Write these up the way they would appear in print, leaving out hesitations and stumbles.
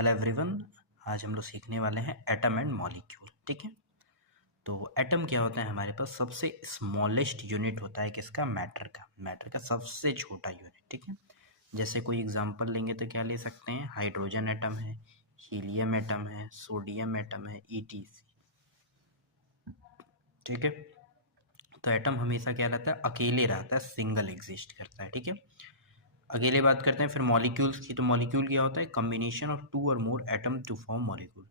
Hello everyone. आज हम लोग सीखने वाले हैं एटम एंड मॉलिक्यूल। ठीक है, तो एटम क्या होता है? हमारे पास सबसे स्मॉलेस्ट यूनिट होता है किसका? मैटर का सबसे छोटा यूनिट। ठीक है, जैसे कोई एग्जांपल लेंगे तो क्या ले सकते हैं? हाइड्रोजन एटम है, हीलियम एटम है, सोडियम एटम है, ETC। ठीक है, तो एटम हमेशा क्या रहता है? अकेले रहता है, सिंगल एग्जिस्ट करता है। ठीक है, अकेले बात करते हैं फिर मॉलिक्यूल्स की। तो मॉलिक्यूल क्या होता है? कम्बिनेशन ऑफ टू और more atom to form molecule.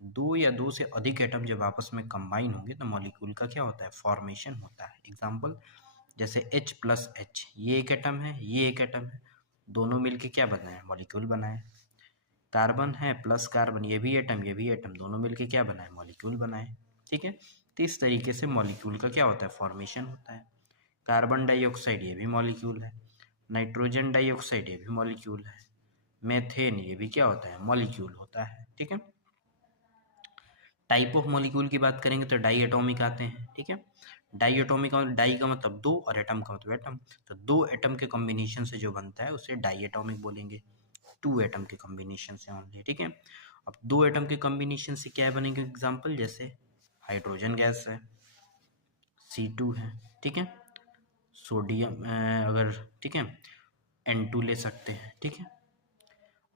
दो या दो से अधिक एटम जब आपस में कंबाइन होंगे तो मॉलिक्यूल का क्या होता है? फॉर्मेशन होता है। एग्जांपल जैसे H+H, ये एक एटम है, ये एक एटम है, दोनों मिलके क्या बनाए? मॉलिक्यूल बनाए। कार्बन है प्लस कार्बन, ये भी एटम, दोनों मिलके क्या बनाए? मॉलिक्यूल बनाए। ठीक है, तो इस तरीके से मॉलिक्यूल का क्या होता है? फॉर्मेशन होता है। कार्बन डाइऑक्साइड ये भी मॉलिक्यूल है, नाइट्रोजन डाइऑक्साइड ये भी मॉलिक्यूल है, मेथेन ये भी क्या होता है? मॉलिक्यूल होता है। ठीक है, टाइप ऑफ मॉलिक्यूल की बात करेंगे तो डाई एटॉमिक आते हैं। ठीक है, डाई एटॉमिक, और डाई का मतलब दो और एटम का मतलब एटम, तो दो एटम के कॉम्बिनेशन से जो बनता है उसे डाई एटॉमिक बोलेंगे। टू एटम के कॉम्बिनेशन से ओनली। ठीक है, अब दो एटम के कॉम्बिनेशन से क्या बनेंगे? एग्जांपल जैसे हाइड्रोजन गैस है, C2 है। ठीक है, सोडियम अगर, ठीक है, N2 ले सकते हैं। ठीक है,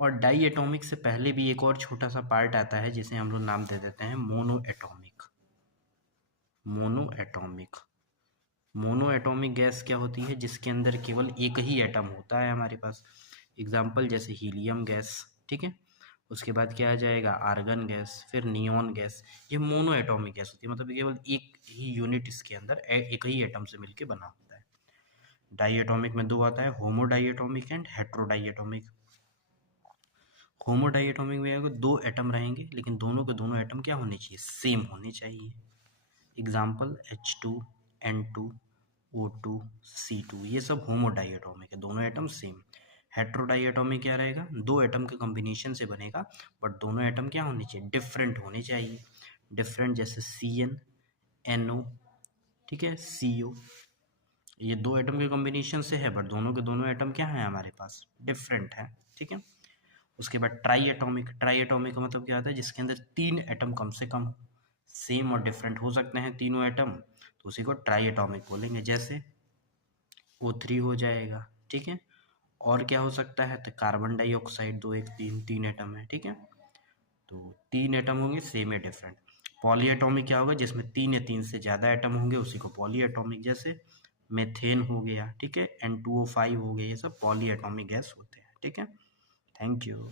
और डाई एटॉमिक से पहले भी एक और छोटा सा पार्ट आता है जिसे हम लोग नाम दे देते हैं mono atomic. Mono atomic, mono atomic gas क्या होती है? जिसके अंदर केवल एक ही एटम होता है हमारे पास। एग्जाम्पल जैसे हीलियम गैस। ठीक है, उसके बाद क्या आ जाएगा? आर्गन गैस, फिर नियॉन गैस। ये मोनो एटॉमिक गैस होती है, मतलब केवल एक ही यूनिट इसके अंदर एक ही एटम से मिलकर बना होता है। डाई एटॉमिक में दो आता है, homo diatomic and hetero diatomic. Homo diatomic में अगर दो एटम रहेंगे लेकिन दोनों के दोनों एटम क्या होने चाहिए? सेम होने चाहिए। Example H2, N2, O2, C2, ये सब होमो डाई एटॉमिक है, दोनों atom same. Hetero diatomic क्या रहेगा? दो एटम के कॉम्बिनेशन से बनेगा, बट दोनों एटम क्या होने चाहिए? डिफरेंट होने चाहिए। डिफरेंट जैसे CN, NO, ठीक है, CO, ये दो एटम के कॉम्बिनेशन से है, बट दोनों के दोनों एटम क्या है? हमारे पास डिफरेंट है। ठीक है, उसके बाद ट्राई एटॉमिक। ट्राई एटॉमिक का मतलब क्या होता है? जिसके अंदर तीन एटम कम से कम हो, सेम और डिफरेंट हो सकते हैं तीनों एटम, तो उसी को ट्राई एटॉमिक बोलेंगे। जैसे O3 हो जाएगा। ठीक है, और क्या हो सकता है? तो कार्बन डाइऑक्साइड, दो एक तीन, तीन एटम है। ठीक है, तो तीन एटम होंगे सेम या डिफरेंट। पॉली एटॉमिक क्या होगा? जिसमें तीन या तीन से ज़्यादा एटम होंगे, उसी को पॉली एटॉमिक। जैसे मेथेन हो गया, ठीक है, N2O5 हो गया, ये सब पॉली एटॉमिक गैस होते हैं। ठीक है, थैंक यू।